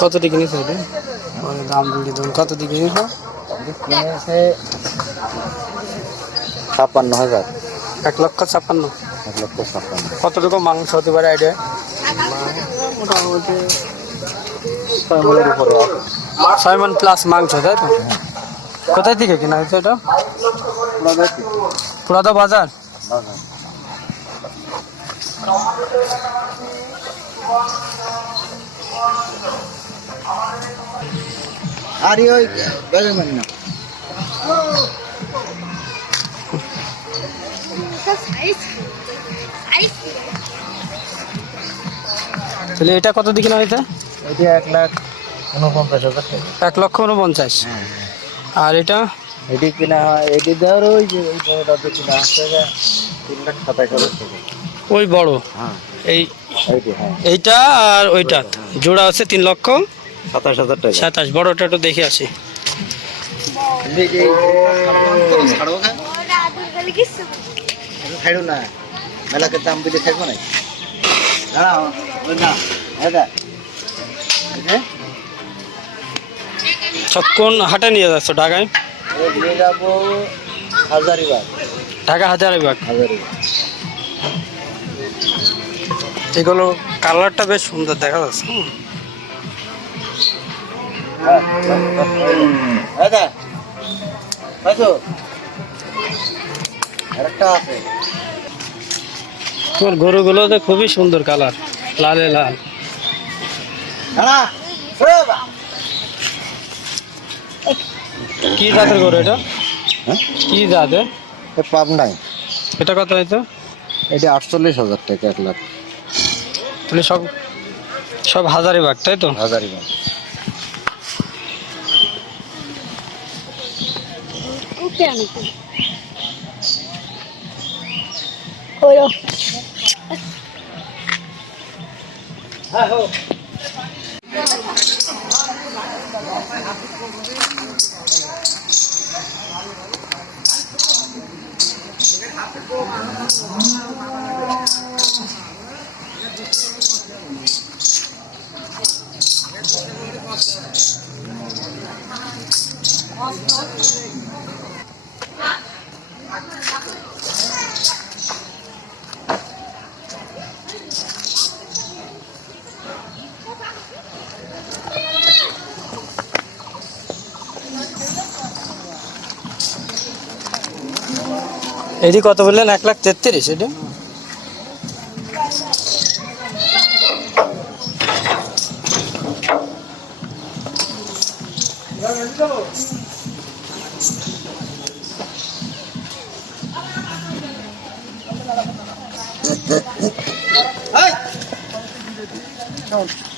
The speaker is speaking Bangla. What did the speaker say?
কত দিকে নিয়েছে এটা মানে দাম দিয়ে দেবেন কত দিকে নিয়েছে কিনেছে ছাপ্পান্ন হাজার। এক লক্ষ ছাপ্পান্ন। এক লক্ষ ছাপ্পান্ন। কতটুকু মাংস হতে পারে আইডিয়া? মোটামুটি ছয় মনের উপরে। আছে। ছয় মান প্লাস মাংস তাই তো? কোথায় থেকে কেনা হয়েছে এটা? পুরাদা বাজার? বাজার। আরে ওই বেগম না। তাহলে এটা কত দিকে না হয়েছে এটা এক লাখ উনপঞ্চাশ হাজার এক লক্ষ উনপঞ্চাশ। আর এটা? এটি কিনা হয় এটি দেওয়ার ওই যে ওই বড়টা কিনা আসছে তিন লাখ সাতাশ হাজার ওই বড়? হ্যাঁ। এই হ্যাঁ। এইটা আর ওইটা? জোড়া আছে তিন লক্ষ সাতাশ হাজার টাকা। সাতাশ বড়টা একটু দেখে আসি। ছাড়ো না মেলাকে দাম থাকব কোন হাটে নিয়ে যাচ্ছ ঢাকায়? নিয়ে যাব হাজারিবাগ। ঢাকা হাজারিবাগ। হাজারিবাগ। এগুলো কালারটা বেশ সুন্দর দেখা যাচ্ছে। তোমার গরুগুলো তো খুবই সুন্দর কালার লালে লাল। কি জাতের গরু এটা? হ্যাঁ? কি জাতে পাব নাই এটা কত হয়তো এটা আটচল্লিশ হাজার টাকা এক লাখ। তাহলে সব সব হাজারিবাগ তাই তো? হাজারিবাগ এটি কত বললেন? এক লাখ তেত্রিশ এটি? Hey!